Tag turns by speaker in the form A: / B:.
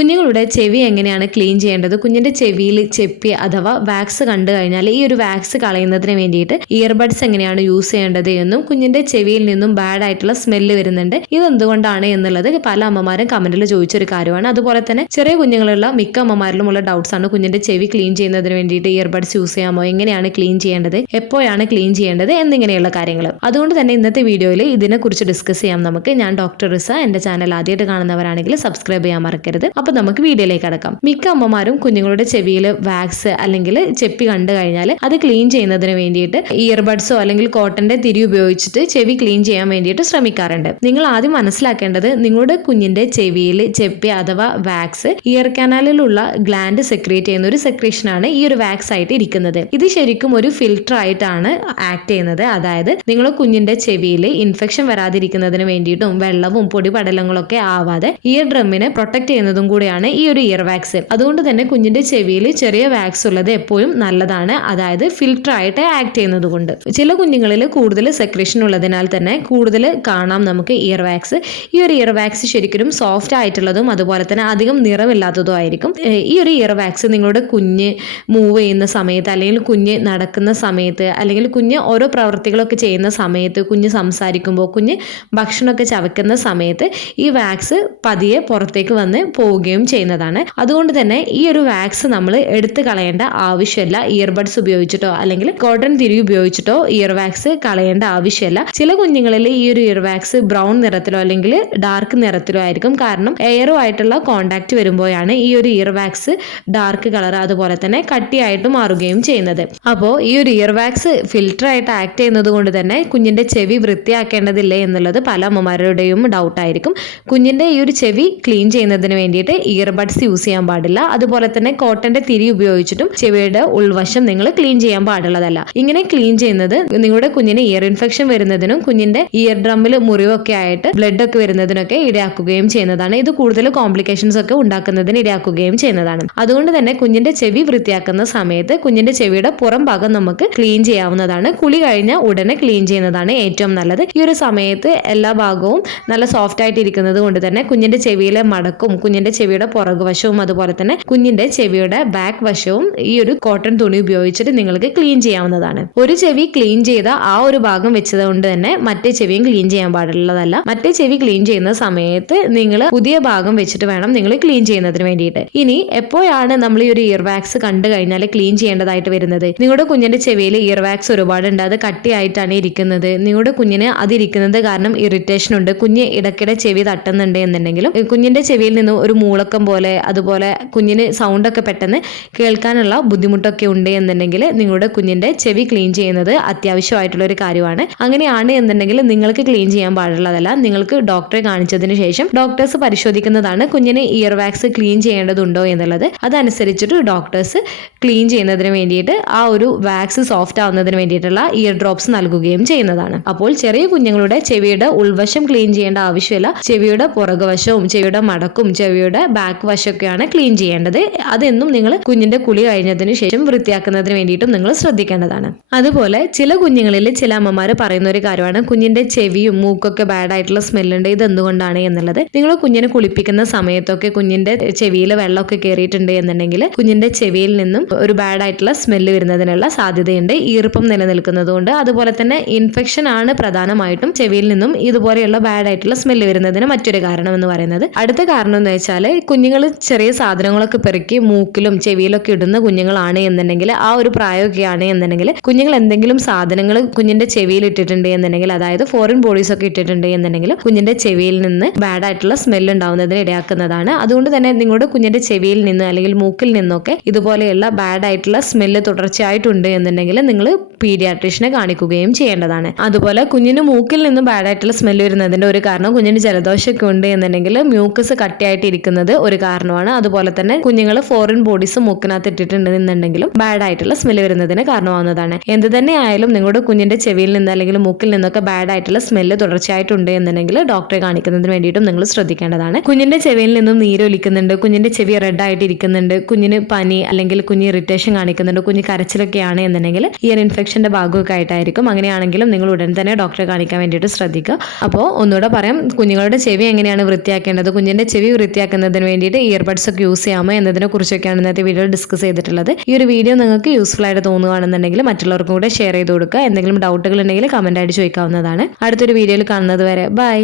A: കുഞ്ഞുങ്ങളുടെ ചെവി എങ്ങനെയാണ് ക്ലീൻ ചെയ്യേണ്ടത്? കുഞ്ഞിന്റെ ചെവിയിൽ ചെപ്പി അഥവാ വാക്സ് കണ്ടു കഴിഞ്ഞാൽ ഈ ഒരു വാക്സ് കളയുന്നതിന് വേണ്ടിയിട്ട് ഇയർബഡ്സ് എങ്ങനെയാണ് യൂസ് ചെയ്യേണ്ടത് എന്നും കുഞ്ഞിന്റെ ചെവിയിൽ നിന്നും ബാഡ് ആയിട്ടുള്ള സ്മെല്ല് വരുന്നുണ്ട്. ഇത് എന്തുകൊണ്ടാണ് എന്നുള്ളത് പല അമ്മമാരും കമന്റിൽ ചോദിച്ചൊരു കാര്യമാണ്. അതുപോലെ തന്നെ ചെറിയ കുഞ്ഞുങ്ങളുള്ള മിക്ക അമ്മമാരിലും ഉള്ള ഡൗട്ട്സ് ആണ് കുഞ്ഞിന്റെ ചെവി ക്ലീൻ ചെയ്യുന്നതിന് വേണ്ടിയിട്ട് ഇയർബഡ്സ് യൂസ് ചെയ്യാമോ? എങ്ങനെയാണ് ക്ലീൻ ചെയ്യേണ്ടത്? എപ്പോഴാണ് ക്ലീൻ ചെയ്യേണ്ടത്? എന്നിങ്ങനെയുള്ള കാര്യങ്ങൾ. അതുകൊണ്ട് തന്നെ ഇന്നത്തെ വീഡിയോയിൽ ഇതിനെക്കുറിച്ച് ഡിസ്കസ് ചെയ്യാം നമുക്ക്. ഞാൻ ഡോക്ടർ റിസ. എന്റെ ചാനൽ ആദ്യമായിട്ട് കാണുന്നവരാണെങ്കിൽ സബ്സ്ക്രൈബ് ചെയ്യാൻ മറക്കരുത്. നമുക്ക് വീഡിയോയിലേക്ക് അടക്കാം. മിക്ക അമ്മമാരും കുഞ്ഞുങ്ങളുടെ ചെവിയിൽ വാക്സ് അല്ലെങ്കിൽ ചെപ്പി കണ്ടു കഴിഞ്ഞാൽ അത് ക്ലീൻ ചെയ്യുന്നതിന് വേണ്ടിയിട്ട് ഇയർബഡ്സോ അല്ലെങ്കിൽ കോട്ടന്റെ തിരി ഉപയോഗിച്ചിട്ട് ചെവി ക്ലീൻ ചെയ്യാൻ വേണ്ടിയിട്ട് ശ്രമിക്കാറുണ്ട്. നിങ്ങൾ ആദ്യം മനസ്സിലാക്കേണ്ടത് നിങ്ങളുടെ കുഞ്ഞിന്റെ ചെവിയിൽ ചെപ്പി അഥവാ വാക്സ് ഇയർ കനാലിലുള്ള ഗ്ലാൻഡ് സെക്രിയേറ്റ് ചെയ്യുന്ന ഒരു സെക്രീഷനാണ് ഈ ഒരു വാക്സ് ആയിട്ട് ഇരിക്കുന്നത്. ഇത് ശരിക്കും ഒരു ഫിൽട്ടർ ആയിട്ടാണ് ആക്ട് ചെയ്യുന്നത്. അതായത് നിങ്ങൾ കുഞ്ഞിന്റെ ചെവിയിൽ ഇൻഫെക്ഷൻ വരാതിരിക്കുന്നതിന് വേണ്ടിയിട്ടും വെള്ളവും പൊടിപടലങ്ങളൊക്കെ ആവാതെ ഇയർ ഡ്രമ്മിനെ പ്രൊട്ടക്ട് ചെയ്യുന്നതും കൂടിയാണ് ഈ ഒരു ഇയർ വാക്സ് അതുകൊണ്ട് തന്നെ കുഞ്ഞിന്റെ ചെവിയിൽ ചെറിയ വാക്സ് ഉള്ളത് എപ്പോഴും നല്ലതാണ്. അതായത് ഫിൽട്ടർ ആയിട്ട് ആക്ട് ചെയ്യുന്നത് കൊണ്ട്. ചില കുഞ്ഞുങ്ങളിൽ കൂടുതൽ സെക്രേഷൻ ഉള്ളതിനാൽ തന്നെ കൂടുതൽ കാണാം നമുക്ക് ഇയർ വാക്സ് ഈ ഒരു ഇയർ വാക്സ് ശരിക്കും സോഫ്റ്റ് ആയിട്ടുള്ളതും അതുപോലെ തന്നെ അധികം നിറമില്ലാത്തതും ആയിരിക്കും. ഈ ഒരു ഇയർ വാക്സ് നിങ്ങളുടെ കുഞ്ഞ് മൂവ് ചെയ്യുന്ന സമയത്ത് അല്ലെങ്കിൽ കുഞ്ഞ് നടക്കുന്ന സമയത്ത് അല്ലെങ്കിൽ കുഞ്ഞ് ഓരോ പ്രവൃത്തികളൊക്കെ ചെയ്യുന്ന സമയത്ത് കുഞ്ഞ് സംസാരിക്കുമ്പോൾ കുഞ്ഞ് ഭക്ഷണമൊക്കെ ചവയ്ക്കുന്ന സമയത്ത് ഈ വാക്സ് പതിയെ പുറത്തേക്ക് വന്ന് പോവുകയും ചെയ്യുന്നതാണ്. അതുകൊണ്ട് തന്നെ ഈ ഒരു വാക്സ് നമ്മൾ എടുത്തു കളയേണ്ട ആവശ്യമില്ല. ഇയർബഡ്സ് ഉപയോഗിച്ചിട്ടോ അല്ലെങ്കിൽ കോട്ടൺ തിരി ഉപയോഗിച്ചിട്ടോ ഇയർ വാക്സ് കളയേണ്ട ആവശ്യമില്ല. ചില കുഞ്ഞുങ്ങളിൽ ഈ ഒരു ഇയർ വാക്സ് ബ്രൗൺ നിറത്തിലോ അല്ലെങ്കിൽ ഡാർക്ക് നിറത്തിലോ ആയിരിക്കും. കാരണം എയറുമായിട്ടുള്ള കോണ്ടാക്ട് വരുമ്പോഴാണ് ഈ ഒരു ഇയർ വാക്സ് ഡാർക്ക് കളർ അതുപോലെ തന്നെ കട്ടിയായിട്ട് മാറുകയും ചെയ്യുന്നത്. അപ്പോൾ ഈ ഒരു ഇയർ വാക്സ് ഫിൽട്ടർ ആയിട്ട് ആക്ട് ചെയ്യുന്നത് കൊണ്ട് തന്നെ കുഞ്ഞിന്റെ ചെവി വൃത്തിയാക്കേണ്ടതില്ലേ എന്നുള്ളത് പല അമ്മമാരുടെയും ഡൗട്ടായിരിക്കും കുഞ്ഞിന്റെ ഈ ഒരു ചെവി ക്ലീൻ ചെയ്യുന്നതിന് വേണ്ടിയിട്ട് ഇയർബഡ്സ് യൂസ് ചെയ്യാൻ പാടില്ല. അതുപോലെ തന്നെ കോട്ടന്റെ തിരി ഉപയോഗിച്ചിട്ടും ചെവിയുടെ ഉൾവശം നിങ്ങൾ ക്ലീൻ ചെയ്യാൻ പാടുള്ളതല്ല. ഇങ്ങനെ ക്ലീൻ ചെയ്യുന്നത് നിങ്ങളുടെ കുഞ്ഞിന് ഇയർ ഇൻഫെക്ഷൻ വരുന്നതിനും കുഞ്ഞിന്റെ ഇയർ ഡ്രമ്മിൽ മുറിവൊക്കെ ആയിട്ട് ബ്ലഡ് ഒക്കെ വരുന്നതിനൊക്കെ ഇടയാക്കുകയും ചെയ്യുന്നതാണ്. ഇത് കൂടുതൽ കോംപ്ലിക്കേഷൻസ് ഒക്കെ ഉണ്ടാക്കുന്നതിന് ഇടയാക്കുകയും ചെയ്യുന്നതാണ്. അതുകൊണ്ട് തന്നെ കുഞ്ഞിന്റെ ചെവി വൃത്തിയാക്കുന്ന സമയത്ത് കുഞ്ഞിന്റെ ചെവിയുടെ പുറം ഭാഗം നമുക്ക് ക്ലീൻ ചെയ്യാവുന്നതാണ്. കുളി കഴിഞ്ഞ ഉടനെ ക്ലീൻ ചെയ്യുന്നതാണ് ഏറ്റവും നല്ലത്. ഈ ഒരു സമയത്ത് എല്ലാ ഭാഗവും നല്ല സോഫ്റ്റ് ആയിട്ട് ഇരിക്കുന്നത് കൊണ്ട് തന്നെ കുഞ്ഞിന്റെ ചെവിയിലെ മടക്കും കുഞ്ഞിന്റെ ചെവിയുടെ പുറകുവശവും അതുപോലെ തന്നെ കുഞ്ഞിന്റെ ചെവിയുടെ ബാക്ക് വശവും ഈ ഒരു കോട്ടൺ തുണി ഉപയോഗിച്ചിട്ട് നിങ്ങൾക്ക് ക്ലീൻ ചെയ്യാവുന്നതാണ്. ഒരു ചെവി ക്ലീൻ ചെയ്ത ആ ഒരു ഭാഗം വെച്ചത് കൊണ്ട് തന്നെ മറ്റേ ചെവിയും ക്ലീൻ ചെയ്യാൻ പാടുള്ളതല്ല. മറ്റേ ചെവി ക്ലീൻ ചെയ്യുന്ന സമയത്ത് നിങ്ങൾ പുതിയ ഭാഗം വെച്ചിട്ട് വേണം നിങ്ങൾ ക്ലീൻ ചെയ്യുന്നതിന് വേണ്ടിയിട്ട്. ഇനി എപ്പോഴാണ് നമ്മൾ ഈ ഒരു ഇയർ വാക്സ് കണ്ടു കഴിഞ്ഞാൽ ക്ലീൻ ചെയ്യേണ്ടതായിട്ട് വരുന്നത്? നിങ്ങളുടെ കുഞ്ഞിന്റെ ചെവിയിൽ ഇയർ വാക്സ് ഒരുപാടുണ്ട്. അത് കട്ടിയായിട്ടാണ് ഇരിക്കുന്നത്. നിങ്ങളുടെ കുഞ്ഞിന് അതിരിക്കുന്നത് കാരണം ഇറിറ്റേഷൻ ഉണ്ട്. കുഞ്ഞ് ഇടയ്ക്കിടെ ചെവി തട്ടുന്നുണ്ട് എന്നുണ്ടെങ്കിലും കുഞ്ഞിന്റെ ചെവിയിൽ നിന്ന് ഒരു മൂളക്കം പോലെ അതുപോലെ കുഞ്ഞിന് സൗണ്ടൊക്കെ പെട്ടെന്ന് കേൾക്കാനുള്ള ബുദ്ധിമുട്ടൊക്കെ ഉണ്ട് എന്നുണ്ടെങ്കിൽ നിങ്ങളുടെ കുഞ്ഞിന്റെ ചെവി ക്ലീൻ ചെയ്യുന്നത് അത്യാവശ്യമായിട്ടുള്ള ഒരു കാര്യമാണ്. അങ്ങനെയാണ് എന്നുണ്ടെങ്കിൽ നിങ്ങൾക്ക് ക്ലീൻ ചെയ്യാൻ പാടുള്ളതല്ല. നിങ്ങൾക്ക് ഡോക്ടറെ കാണിച്ചതിന് ശേഷം ഡോക്ടേഴ്സ് പരിശോധിക്കുന്നതാണ് കുഞ്ഞിന് ഇയർ വാക്സ് ക്ലീൻ ചെയ്യേണ്ടതുണ്ടോ എന്നുള്ളത്. അതനുസരിച്ചിട്ട് ഡോക്ടേഴ്സ് ക്ലീൻ ചെയ്യുന്നതിന് വേണ്ടിയിട്ട് ആ ഒരു വാക്സ് സോഫ്റ്റ് ആവുന്നതിന് വേണ്ടിയിട്ടുള്ള ഇയർ ഡ്രോപ്സ് നൽകുകയും ചെയ്യുന്നതാണ്. അപ്പോൾ ചെറിയ കുഞ്ഞുങ്ങളുടെ ചെവിയുടെ ഉൾവശം ക്ലീൻ ചെയ്യേണ്ട ആവശ്യമില്ല. ചെവിയുടെ പുറകുവശവും ചെവിയുടെ മടക്കും ചെവിയുടെ ബാക്ക് വശമൊക്കെയാണ് ക്ലീൻ ചെയ്യേണ്ടത്. അതെന്നും നിങ്ങൾ കുഞ്ഞിന്റെ കുളി കഴിഞ്ഞതിന് ശേഷം വൃത്തിയാക്കുന്നതിന് വേണ്ടിയിട്ടും നിങ്ങൾ ശ്രദ്ധിക്കേണ്ടതാണ്. അതുപോലെ ചില കുഞ്ഞുങ്ങളിൽ ചില അമ്മമാർ പറയുന്ന ഒരു കാര്യമാണ് കുഞ്ഞിന്റെ ചെവിയും മൂക്കൊക്കെ ബാഡ് ആയിട്ടുള്ള സ്മെല്ലുണ്ട് ഇത് എന്തുകൊണ്ടാണ് എന്നുള്ളത്. നിങ്ങൾ കുഞ്ഞിനെ കുളിപ്പിക്കുന്ന സമയത്തൊക്കെ കുഞ്ഞിന്റെ ചെവിയിൽ വെള്ളമൊക്കെ കയറിയിട്ടുണ്ട് എന്നുണ്ടെങ്കിൽ കുഞ്ഞിന്റെ ചെവിയിൽ നിന്നും ഒരു ബാഡ് ആയിട്ടുള്ള സ്മെല്ല് വരുന്നതിനുള്ള സാധ്യതയുണ്ട്. ഈർപ്പം നിലനിൽക്കുന്നത് കൊണ്ട് അതുപോലെ തന്നെ ഇൻഫെക്ഷൻ ആണ് പ്രധാനമായിട്ടും ചെവിയിൽ നിന്നും ഇതുപോലെയുള്ള ബാഡ് ആയിട്ടുള്ള സ്മെല്ല് വരുന്നതിന് മറ്റൊരു കാരണം എന്ന് പറയുന്നത്. അടുത്ത കാരണം എന്ന് വെച്ചാൽ കുഞ്ഞുങ്ങൾ ചെറിയ സാധനങ്ങളൊക്കെ പെറുക്കി മൂക്കിലും ചെവിയിലൊക്കെ ഇടുന്ന കുഞ്ഞുങ്ങളാണ് എന്നുണ്ടെങ്കിൽ ആ ഒരു പ്രായമൊക്കെയാണ് എന്നുണ്ടെങ്കിൽ കുഞ്ഞുങ്ങൾ എന്തെങ്കിലും സാധനങ്ങൾ കുഞ്ഞിന്റെ ചെവിയിൽ ഇട്ടിട്ടുണ്ട് എന്നുണ്ടെങ്കിൽ അതായത് ഫോറിൻ ബോഡീസ് ഒക്കെ ഇട്ടിട്ടുണ്ട് എന്നുണ്ടെങ്കിൽ കുഞ്ഞിന്റെ ചെവിയിൽ നിന്ന് ബാഡ് ആയിട്ടുള്ള സ്മെല്ല് ഉണ്ടാവുന്നതിന് ഇടയാക്കുന്നതാണ്. അതുകൊണ്ട് തന്നെ നിങ്ങളുടെ കുഞ്ഞിന്റെ ചെവിയിൽ നിന്ന് അല്ലെങ്കിൽ മൂക്കിൽ നിന്നൊക്കെ ഇതുപോലെയുള്ള ബാഡ് ആയിട്ടുള്ള സ്മെല്ല് തുടർച്ചയായിട്ടുണ്ട് എന്നുണ്ടെങ്കിൽ നിങ്ങൾ പീഡിയാട്രീഷനെ കാണിക്കുകയും ചെയ്യേണ്ടതാണ്. അതുപോലെ കുഞ്ഞിന് മൂക്കിൽ നിന്ന് ബാഡ് ആയിട്ടുള്ള സ്മെല്ല് വരുന്നതിന്റെ ഒരു കാരണം കുഞ്ഞിന് ജലദോഷമൊക്കെ ഉണ്ട് എന്നുണ്ടെങ്കിൽ മ്യൂക്കസ് കട്ടിയായിട്ട് ഇരിക്കുന്നത് ഒരു കാരണമാണ്. അതുപോലെ തന്നെ കുഞ്ഞുങ്ങൾ ഫോറിൻ ബോഡീസ് മൂക്കിനകത്ത് ഇട്ടിട്ടുണ്ട് എന്നുണ്ടെങ്കിലും ബാഡ് ആയിട്ടുള്ള സ്മെല്ല് വരുന്നതിന് കാരണമാവുന്നതാണ്. എന്ത് തന്നെ ആയാലും നിങ്ങളുടെ കുഞ്ഞിന്റെ ചെവിയിൽ നിന്ന് അല്ലെങ്കിൽ മൂക്കിൽ നിന്നൊക്കെ ബാഡ് ആയിട്ടുള്ള സ്മെല്ല് തുടർച്ചയായിട്ടുണ്ട് എന്നുണ്ടെങ്കിൽ ഡോക്ടറെ കാണിക്കുന്നതിന് വേണ്ടിയിട്ടും നിങ്ങൾ ശ്രദ്ധിക്കേണ്ടതാണ്. കുഞ്ഞിന്റെ ചെവിയിൽ നിന്നും നീരൊലിക്കുന്നുണ്ട് കുഞ്ഞിന്റെ ചെവി റെഡ് ആയിട്ട് ഇരിക്കുന്നുണ്ട് കുഞ്ഞിന് പനി അല്ലെങ്കിൽ കുഞ്ഞ് ഇറിറ്റേഷൻ കാണിക്കുന്നുണ്ട് കുഞ്ഞ് കരച്ചിലൊക്കെയാണ് എന്നുണ്ടെങ്കിൽ ഇയർ ഇൻഫെക്ഷന്റെ ഭാഗമൊക്കെ ആയിട്ടായിരിക്കും. അങ്ങനെയാണെങ്കിലും നിങ്ങൾ ഉടൻ തന്നെ ഡോക്ടറെ കാണിക്കാൻ വേണ്ടിയിട്ട് ശ്രദ്ധിക്കുക. അപ്പോൾ ഒന്നുകൂടെ പറയാം കുഞ്ഞുങ്ങളുടെ ചെവി എങ്ങനെയാണ് വൃത്തിയാക്കേണ്ടത്? കുഞ്ഞിന്റെ ചെവി വൃത്തിയാക്കുന്നത് കളയുന്നതിന് വേണ്ടിയിട്ട് ഇയർബഡ്സ് ഒക്കെ യൂസ് ചെയ്യാമോ എന്നതിനെ കുറിച്ചൊക്കെയാണ് ഇന്നത്തെ വീഡിയോ ഡിസ്കസ് ചെയ്തിട്ടുള്ളത്. ഈ ഒരു വീഡിയോ നിങ്ങൾക്ക് യൂസ്ഫുൾ ആയിട്ട് തോന്നുകയാണെന്നുണ്ടെങ്കിൽ മറ്റുള്ളവർക്കും കൂടെ ഷെയർ ചെയ്ത് കൊടുക്കുക. എന്തെങ്കിലും ഡൗട്ടുകൾ ഉണ്ടെങ്കിൽ കമന്റ് ആയിട്ട് ചോദിക്കാവുന്നതാണ്. അടുത്തൊരു വീഡിയോയിൽ കാണുന്നത് വരെ. ബൈ